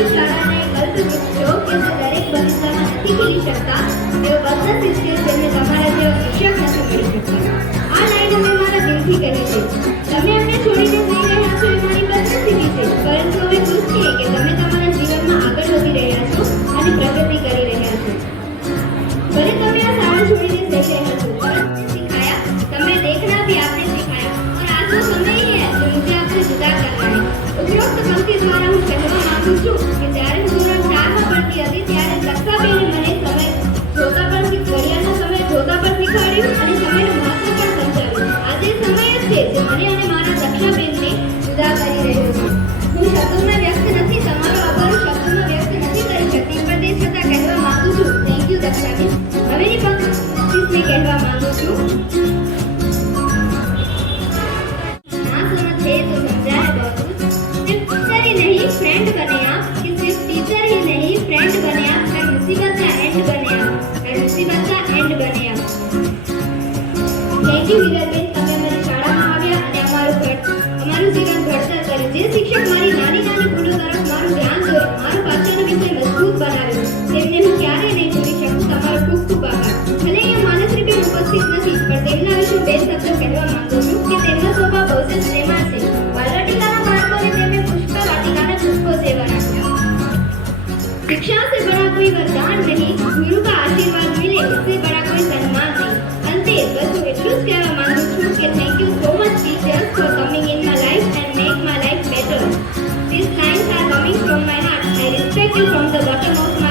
અમારી શાળાના એક કલ્પવૃક્ષો કે જે દરેક બગીચામાં નથી ખીલી શકતા એવા બદનસીબ છે જેમને તમારા જેવા શિક્ષક નથી મળી શકતા. આ લાઈન અમે મારા દિલથી કહી છે. તમે અમને છોડીને જઈ રહ્યા છો એ મારી બદનસીબી છે, પરંતુ અમે ખુશ છીએ કે તમે તમારા જીવનમાં આગળ વધી રહ્યા છો અને પ્રગતિ કરી રહ્યા છો. भले तुम्हें આ શાળા છોડીને જઈ રહ્યા છો, પરંતુ सिखाया तुम्हें देखना भी आपने सिखाया और आज वो समय ही है जो मुझे आपसे जुदा करना है. उपरोक्त पंक्ति દ્વારા હું કહેવા માંગુ છું કે જ્યારે હું ધોરણ 4 માં ભણતી હતી ત્યારે લક્ષાબેને મને સમય જોતા પણ ઘડિયાળનો સમય જોતા પણ શીખવાડ્યું અને સમયનું મહત્વ પણ સમજાવ્યું. આજે સમય જ છે જે મને અને મારા લક્ષાબેનને જુદા કરી રહ્યો છે. હું શબ્દોમાં વ્યક્ત નથી, તમારો આભાર શબ્દોમાં વ્યક્ત નથી કરી શકતી, પણ તે છતાં કહેવા માંગુ છું થેન્ક યુ દક્ષાબેન. હવેની પંક્તિ મેં કહેવા માંગુ છું. ना सुना थे तो समझा है बहुत कुछ, सिर्फ टीचर ही नहीं फ्रेंड बने आप, कि सिर्फ टीचर ही नहीं फ्रेंड बने आप, हर मुसीबत का एंड बने आप, हर मुसीबत का एंड बने आप. थैंक यू વિગતબેન, તમે અમારી શાળામાં આવ્યા અને અમારું જીવન ઘડતર કર્યું. જે શિક્ષક મારી નાની નાની ભૂલો તરફ મારું ધ્યાન દોર્યું, મારો પાછળનો વિષય મજબૂત બનાવ્યો, તેમને હું ક્યારેય નહીં ભૂલી શકું. તમારો ખૂબ ખૂબ આભાર. ભલે અહીંયા માનસરીબેન ઉપસ્થિત નથી, પણ તેમના વિશે બે શબ્દો કહેવા માંગુ છું કે તેમનો સ્વભાવ બહુ જ પ્રેમાળ છે. બાલવાટિકાના બાળકોને તેમને પુષ્પ વાટિકાના પુષ્પો જેવા રાખ્યા. शिक्षा से बड़ा कोई वरदान नहीं, गुरु का आशीर्वाद मिले इससे बड़ा कोई सम्मान नहीं. अंते बस હું એટલું જ કહેવા માંગુ છું કે thank you so much teachers for coming in my life and make my life better. These lines are coming from my heart. I respect you from the bottom of my